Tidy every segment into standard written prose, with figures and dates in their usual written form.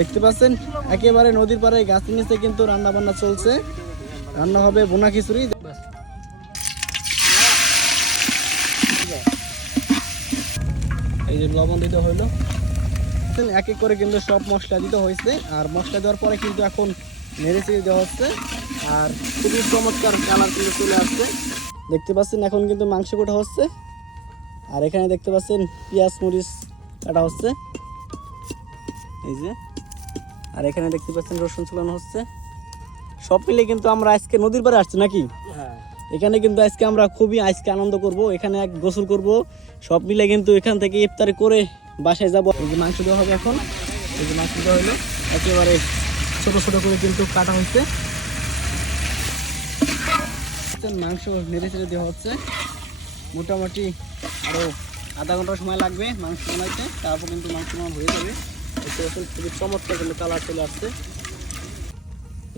দেখতে পাচ্ছেন একেবারে নদীর পাড়ে গাছের নিচে কিন্তু রান্না বান্না চলছে। রান্না হবে বোনা খিচুড়ি। এই যে লবণ দিতে হইলো, এক এক করে কিন্তু সব মশলা দিতে হয়েছে। আর মশলা দেওয়ার পরে কিন্তু এখন নেড়ে চেড়ে দেওয়া হচ্ছে। আর খুবই চমৎকার কালার কিন্তু চলে আসছে। দেখতে পাচ্ছেন এখন কিন্তু মাংস কাটা হচ্ছে। আর এখানে দেখতে পাচ্ছেন পেঁয়াজ মরিচ কাটা হচ্ছে এই যে। আর এখানে দেখতে পাচ্ছেন রসুন চুলানো হচ্ছে। সব মিলে কিন্তু আমরা আজকে নদীর পাড়ে আসছি নাকি? এখানে কিন্তু আজকে আমরা খুবই আনন্দ করব। এখানে এক গোসল করব সব মিলে কিন্তু এখান থেকে ইফতারি করে বাসায় যাব। এই যে মাংস দেওয়া হবে এখন। এই যে মাংস দেওয়া হলো, একেবারে ছোট ছোট করে কিন্তু কাটা হচ্ছে। মাংস নেড়ে চেড়ে দেওয়া হচ্ছে। মোটামুটি আরও আধা ঘন্টা সময় লাগবে মাংস বানাইতে, তারপর কিন্তু মাংস হয়ে যাবে। খুবই চমৎকার কিন্তু কালার চলে আসছে।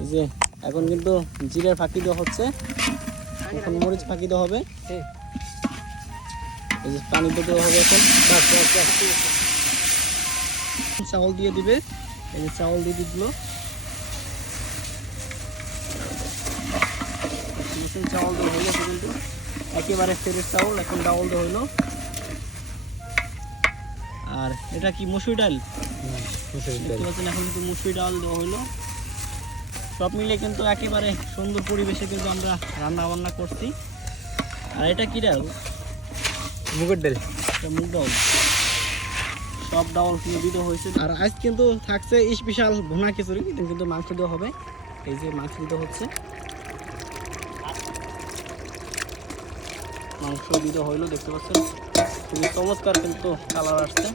এই যে এখন কিন্তু জিরার ফাঁকি দেওয়া হচ্ছে, এখন মরিচ ফাঁকি দেওয়া হবে। এই যে পানি দেওয়া হবে এখন। চাউল দিয়ে দিবে, এই যে চাউল দিয়ে দিল। চাউল দেওয়া হয়ে গেছে কিন্তু একেবারে ফ্রেশ চাউল। এখন ডাউল দেওয়া হইলো। আর এটা কি মসুর ডাল? দেখতে পাচ্ছেন এখন কিন্তু মসুর ডাল দেওয়া হইলো। সব মিলে কিন্তু একেবারে সুন্দর পরিবেশে কিন্তু আমরা রান্না বান্না করছি। আর এটা কি ডাল? মুগের ডাল। মুগ ডাল, সব ডাল কিন্তু দিতে হয়েছে। আর আজ কিন্তু থাকছে স্পেশাল ভুনা খিচুড়ি, কিন্তু মাংস দেওয়া হবে। এই যে মাংস দিতে হচ্ছে, মাংস দিতে হইলো। দেখতে পাচ্ছেন খুবই চমৎকার কিন্তু কালার আসছে।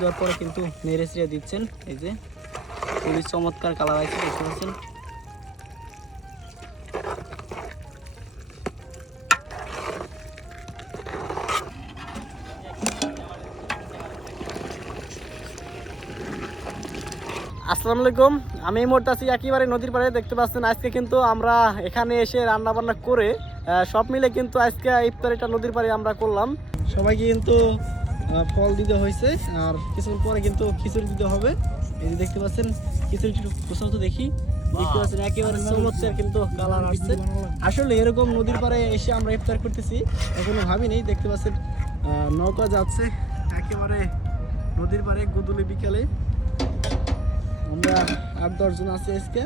দেওয়ার পরে কিন্তু নেড়ে চেড়ে দিচ্ছেন। এই যে খুবই চমৎকার কালার আছে, দেখতে পাচ্ছেন। আসসালামু আলাইকুম, আমি এই মুহূর্তে আছি একেবারে নদীর পাড়ে। দেখতে পাচ্ছেন আজকে কিন্তু আমরা এখানে এসে রান্না বান্না করে সব মিলে কিন্তু আজকে ইফতারিটা নদীর পাড়ে আমরা করলাম। সবাইকে কিন্তু ফল দিতে হয়েছে। আর কিছুক্ষণ পরে কিন্তু খিচুড়ি দিতে হবে। এই যে দেখতে পাচ্ছেন খিচুড়ি কোথাও তো দেখি, দেখতে পাচ্ছেন একেবারে চমৎকার কিন্তু কালার আসছে। আসলে এরকম নদীর পাড়ে এসে আমরা ইফতার করতেছি এখনো ভাবিনি। দেখতে পাচ্ছেন নৌকা যাচ্ছে একেবারে নদীর পাড়ে গোধূলি বিকালে। আমরা 8-10 জন আছি আজকে।